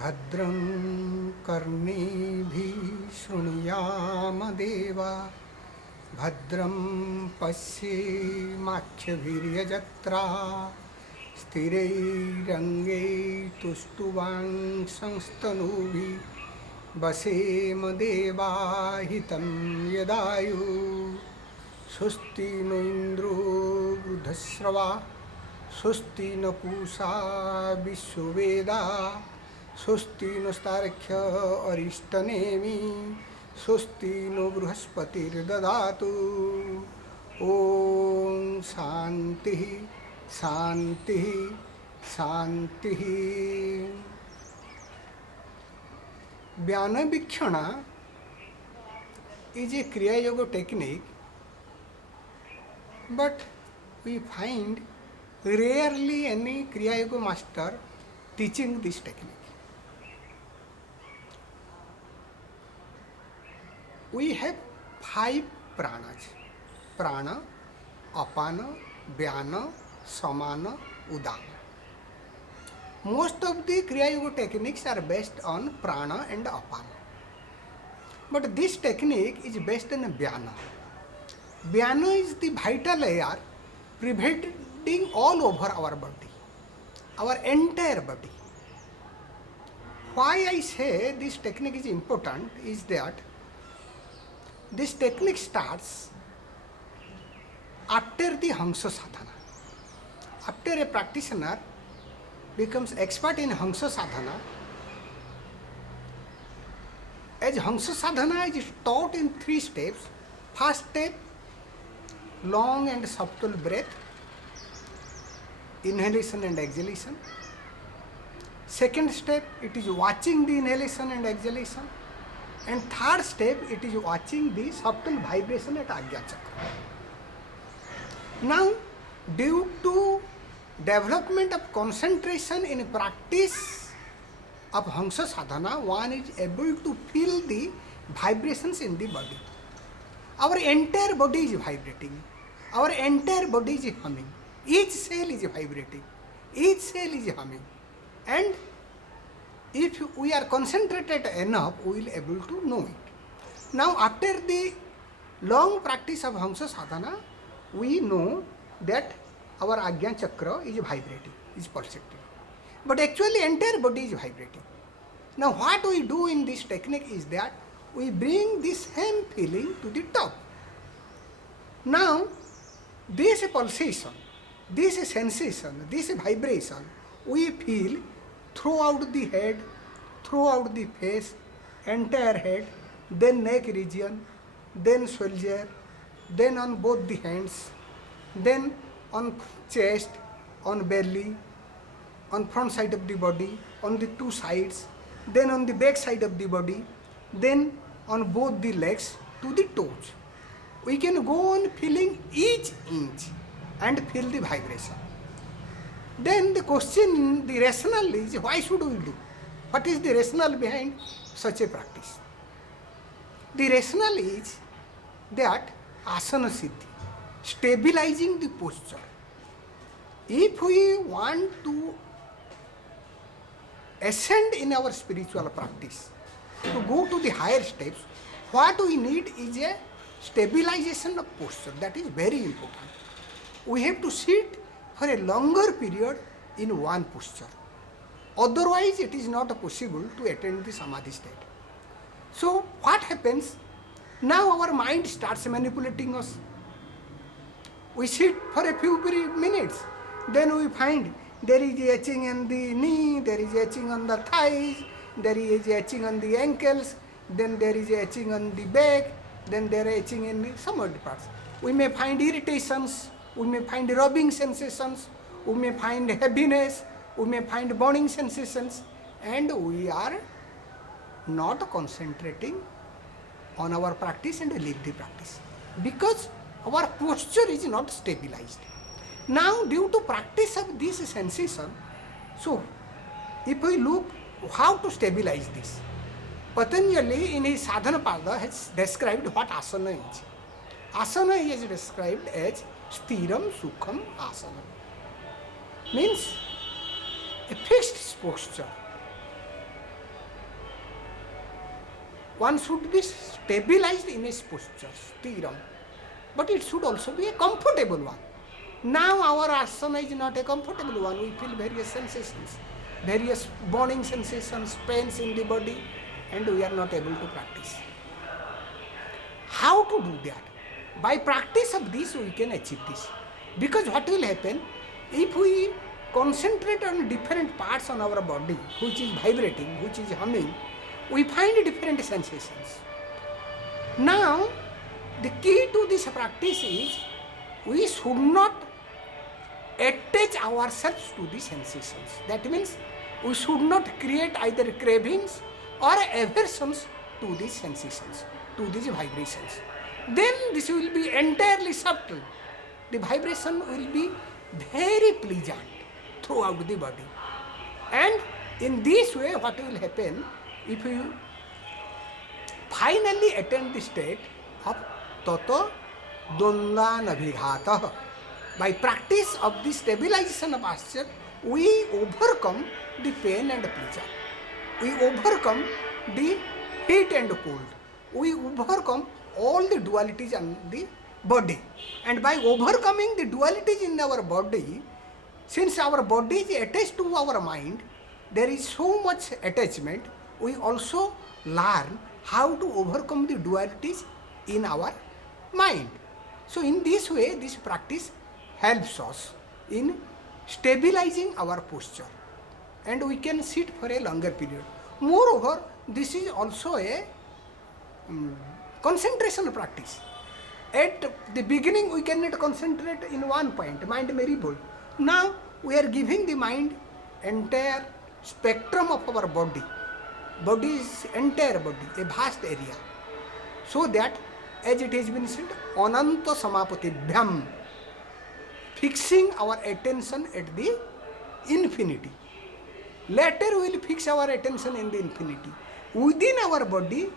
भद्रं कर्णेभिः शृणुयामदेवा भद्रं पश्येमाक्षभिर्यजत्राः स्थिरैरङ्गैस्तुष्टुवांसंस्तनूभिः वसेम देवाहितं यदायुः स्वस्ति नो इन्द्रो वृद्धश्रवा स्वस्ति न पूषा विश्ववेदाः स्वस्ति नस्तार्क्ष्य अरिष्टनेमि स्वस्ति नो बृहस्पतिर्ददातु। ओम शांति शांति शांति। व्यानवीक्षणा is a Kriya Yoga technique, but we find rarely any Kriya Yoga master teaching this technique. We have 5 pranas: prana, apana, vyana, samana, udana. Most of the Kriya Yoga techniques are based on prana and apana, but this technique is based on vyana. Vyana is the vital air pervading all over our body, our entire body. Why I say this technique is important is that this technique starts after the Hamsa sadhana. After a practitioner becomes expert in Hamsa sadhana, as Hamsa sadhana is taught in 3 steps. First step, long and subtle breath, inhalation and exhalation. Second step, it is watching the inhalation and exhalation. And third step, it is watching the subtle vibration at Ajna Chakra. Now, due to development of concentration in practice of Hamsa sadhana, one is able to feel the vibrations in the body. Our entire body is vibrating. Our entire body is humming. Each cell is vibrating. Each cell is humming. And if we are concentrated enough, we will able to know it. Now, after the long practice of Hamsa sadhana, we know that our Ajna Chakra is vibrating, is perceptible. But actually, entire body is vibrating. Now, what we do in this technique is that we bring this same feeling to the top. Now, this pulsation, this sensation, this vibration, we feel throughout the head, throughout the face, entire head, then neck region, then shoulder, then on both the hands, then on chest, on belly, on front side of the body, on the 2 sides, then on the back side of the body, then on both the legs to the toes. We can go on feeling each inch and feel the vibration. Then the question, the rationale is, why should we do? What is the rationale behind such a practice? The rationale is that asana siddhi, stabilizing the posture. If we want to ascend in our spiritual practice, to go to the higher steps, what we need is a stabilization of posture. That is very important. We have to sit for a longer period in one posture. Otherwise, it is not possible to attain the samadhi state. So, what happens? Now our mind starts manipulating us. We sit for a few minutes, then we find there is a itching in the knee, there is a itching on the thighs, there is a itching on the ankles, then there is a itching on the back, then there is itching in some other parts. We may find irritations, we may find rubbing sensations, we may find heaviness, we may find burning sensations, and we are not concentrating on our practice and leave the practice because our posture is not stabilized. Now, due to practice of this sensation, so if we look how to stabilize this, Patanjali in his Sadhana Pada has described what asana is. Asana he has described as Stiram Sukham Asana. Means a fixed posture. one should be stabilized in his posture, stiram. But it should also be a comfortable one. Now our asana is not a comfortable one. We feel various sensations, various burning sensations, pains in the body, and we are not able to practice. How to do that? By practice of this we can achieve this. Because what will happen, if we concentrate on different parts on our body, which is vibrating, which is humming, we find different sensations. Now, the key to this practice is we should not attach ourselves to the sensations. That means we should not create either cravings or aversions to these sensations, to these vibrations. Then this will be entirely subtle. The vibration will be very pleasant throughout the body. And in this way, what will happen, if you finally attain the state of Tato Dvandvanabhighata, by practice of the stabilization of posture, we overcome the pain and pleasure. We overcome the heat and cold. We overcome all the dualities in the body. And by overcoming the dualities in our body, since our body is attached to our mind, there is so much attachment, we also learn how to overcome the dualities in our mind. So in this way, this practice helps us in stabilizing our posture, and we can sit for a longer period. Moreover, this is also a concentration practice. At the beginning, we cannot concentrate in one point, mind may revolve. Now, we are giving the mind entire spectrum of our body, body's entire body, a vast area, so that, as it has been said, ananta samapatibhyam, fixing our attention at the infinity. Later we will fix our attention in the infinity. Within our body,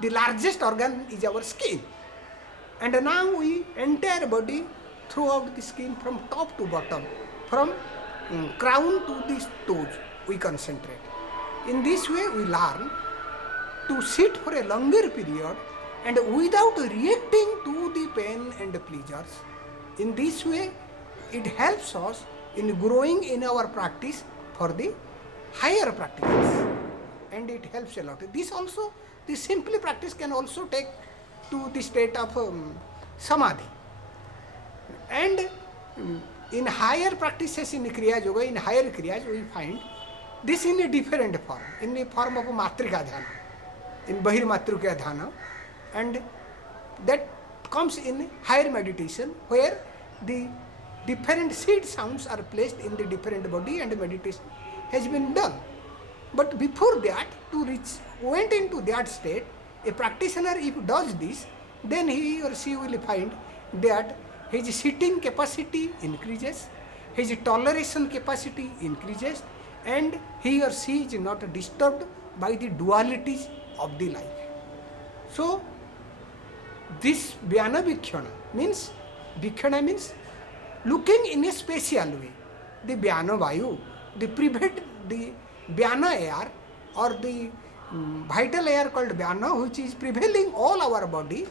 the largest organ is our skin. And now we entire body throughout the skin from top to bottom, from crown to the toes, we concentrate. In this way we learn to sit for a longer period and without reacting to the pain and pleasures. In this way it helps us in growing in our practice for the higher practices, and it helps a lot. This also, this simple practice can also take to the state of samadhi. And in higher practices in Kriya Yoga, in higher Kriyas, we find this in a different form, in the form of Matrika Dhyana, in Bahir Matrika Dhyana, and that comes in higher meditation where the different seed sounds are placed in the different body and meditation has been done. But before that, to reach, went into that state, a practitioner if does this, then he or she will find that his sitting capacity increases, his toleration capacity increases, and he or she is not disturbed by the dualities of the life. So, this Vyana Vikshana means looking in a spatial way. The Vyana Vayu, the Vyana air or the vital air called Vyana, which is prevailing all our body,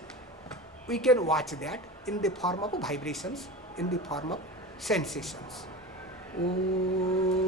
we can watch that in the form of vibrations, in the form of sensations. Om